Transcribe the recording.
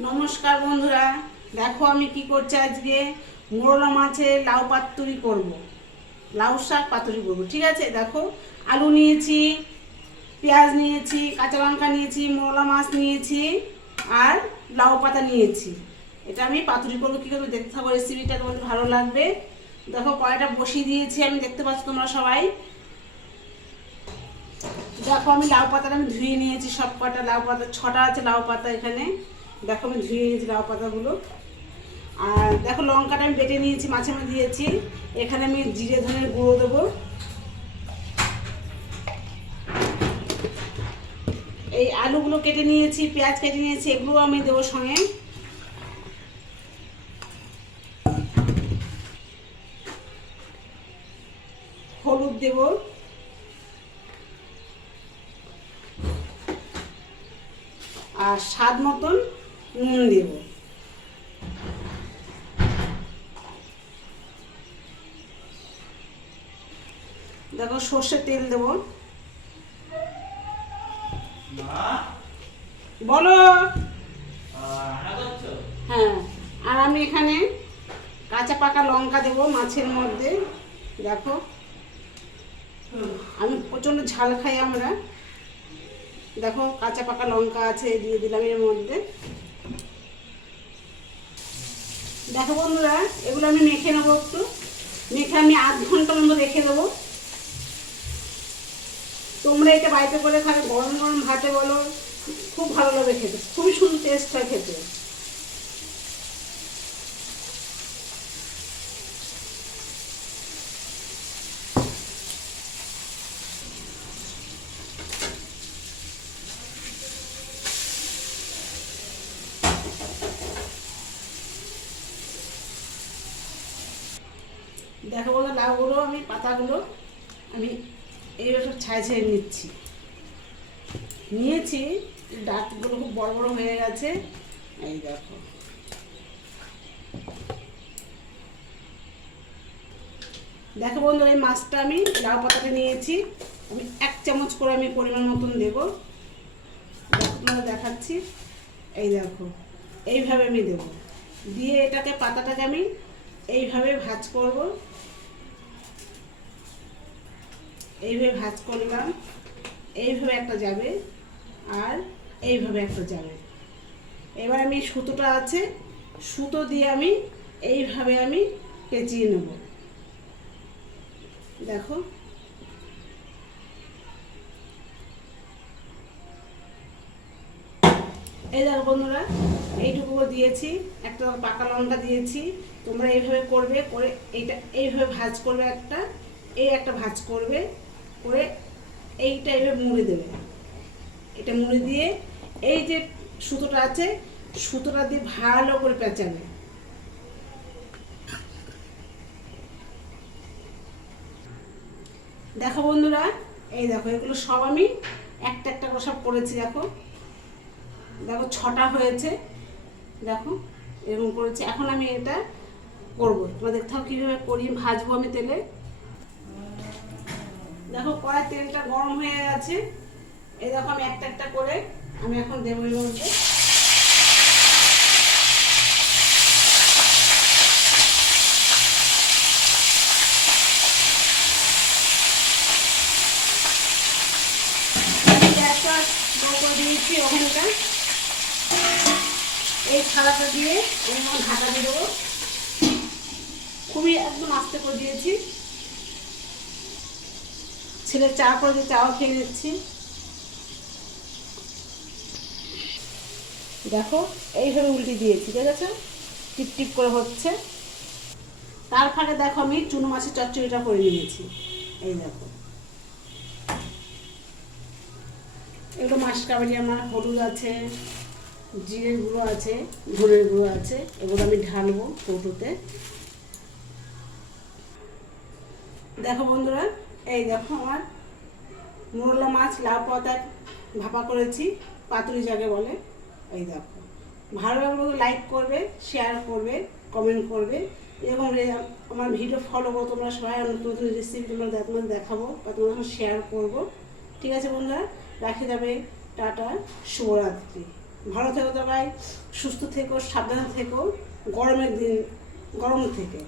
নমস্কার বন্ধুরা, দেখো আমি কি করছি আজকে। মোরলা মাছের লাউ পাতুরি করব। লাউ শাক পাতুরি করব, ঠিক আছে? দেখো, আলু নিয়েছি, পেঁয়াজ নিয়েছি, কাঁচা লঙ্কা নিয়েছি, মোরলা মাছ নিয়েছি, আর লাউ পাতা নিয়েছি। এটা আমি পাতুরি করব, কী করব দেখতে থাকব রেসিপিটা তোমাদের ভালো লাগবে। দেখো, কড়াইটা বসিয়ে দিয়েছি আমি, দেখতে পাচ্ছি তোমরা সবাই। দেখো, আমি লাউ পাতাটা আমি ধুয়ে নিয়েছি সব কটা লাউ পাতা, ছটা আছে লাউ পাতা এখানে। দেখো আমি ধুয়ে নিয়েছি লাউ পাতাগুলো আর দেখো লঙ্কাটা আমি বেটে নিয়েছি মাছে মাছ দিয়েছি। এখানে আমি জিরে ধনের গুঁড়ো দেবো। এই আলুগুলো কেটে নিয়েছি, পেঁয়াজ কেটে নিয়েছি এগুলো আমি দেবো সঙ্গে। হলুদ দেবো। আর স্বাদ মতন নুন দেব। দেখো সর্ষের তেল দেব। বলো। হ্যাঁ আর আমি এখানে কাঁচা পাকা লঙ্কা দেব মাছের মধ্যে। দেখো। আমি প্রচণ্ড ঝাল খাই আমরা। দেখো, কাঁচা পাকা লঙ্কা আছে, দিয়ে দিলাম এর মধ্যে। দেখো বন্ধুরা, এগুলো আমি মেখে নেব একটু। মেখে আমি আধ ঘণ্টার মতো রেখে দেবো। তোমরা এটা বাড়িতে করে খাবে, গরম গরম ভাতে বলো, খুব ভালো লাগে খেতে। খুবই সুন্দর টেস্ট হয় খেতে। দেখো বলো লাউগুলো আমি পাতাগুলো আমি এইভাবে সব ছাই ছাই নিচ্ছি। নিয়েছি, ডাকগুলো খুব বড় বড় হয়ে গেছে। এই দেখো। দেখো বন্ধু এই মাছটা আমি লাউ পাতাটা নিয়েছি। আমি এক চামচ করে আমি পরিমাণ মতন দেবো। দেখো, তোমাদের দেখাচ্ছি। এই দেখো, এইভাবে আমি দেবো। দিয়ে এটাকে, পাতাটাকে আমি এইভাবে ভাজ করব। এইভাবে ভাজ করলাম। এইভাবে একটা যাবে আর এইভাবে একটা যাবে। এবার আমি সুতোটা আছে, সুতো দিয়ে আমি এইভাবে আমি পেঁচিয়ে নেব। দেখো এই দেখো বন্ধুরা, এইটুকুও দিয়েছি, একটা পাকা লঙ্কা দিয়েছি। তোমরা এইভাবে করবে, করে এইটা, এইভাবে ভাজ করবে একটা, এই একটা ভাজ করবে, করে এইটা এইভাবে মুড়ে দেবে। এটা মুড়ে দিয়ে এই যে সুতোটা আছে, সুতোটা দিয়ে ভালো করে পেঁচাবে। দেখো বন্ধুরা, এই দেখো, এগুলো সব আমি একটা একটা করে সব করেছি, দেখো। দেখো ছটা হয়েছে। দেখো, এরকম করেছি। এখন আমি এটা করব। তোমরা দেখতে হবে কীভাবে করি। ভাজবো আমি তেলে। দেখো, কড়াই তেলটা গরম হয়ে গেছে। এই দেখো, আমি একটা একটা করে আমি এখন দেবো এর মধ্যে। দিয়েছি ওখানটা এই থালাটা দিয়ে এর মধ্যে ঢাকা দিয়ে দেবো। খুবই একদম আস্তে করে দিয়েছি। ছেলে চা করে দিয়ে চাও খেয়ে নিচ্ছি। দেখো, এইভাবে উল্টে দিয়েছি, ঠিক আছে? টিপ টিপ করে হচ্ছে। তার ফাঁকে দেখো আমি চুনো মাছের চচ্চড়িটা করে নিয়েছি। এই দেখো। এগুলো মাছ কাবাডি আমার, হলুদ আছে। জিরের গুঁড়ো আছে ধনের গুঁড়ো আছে, এগুলো আমি ঢালবো কৌটোতে। দেখো বন্ধুরা, এই দেখো আমার মোরলা মাছ, লাউ পাতা ভাপা করেছি, পাতুরি যাকে বলে, এই দেখো। ভালো লাগলে লাইক করবে শেয়ার করবে কমেন্ট করবে, এবং আমার ভিডিও ফলো করো, তোমরা সবাই নতুন নতুন রেসিপি তোমরা তোমাদের দেখাবো বা তোমাদের শেয়ার করব। ঠিক আছে বন্ধুরা, রাখি যাবে টাটা, শুভরাত্রি। ভালো থেকো সবাই সুস্থ থেকো সাবধানে থেকো গরমের দিন গরম থেকে।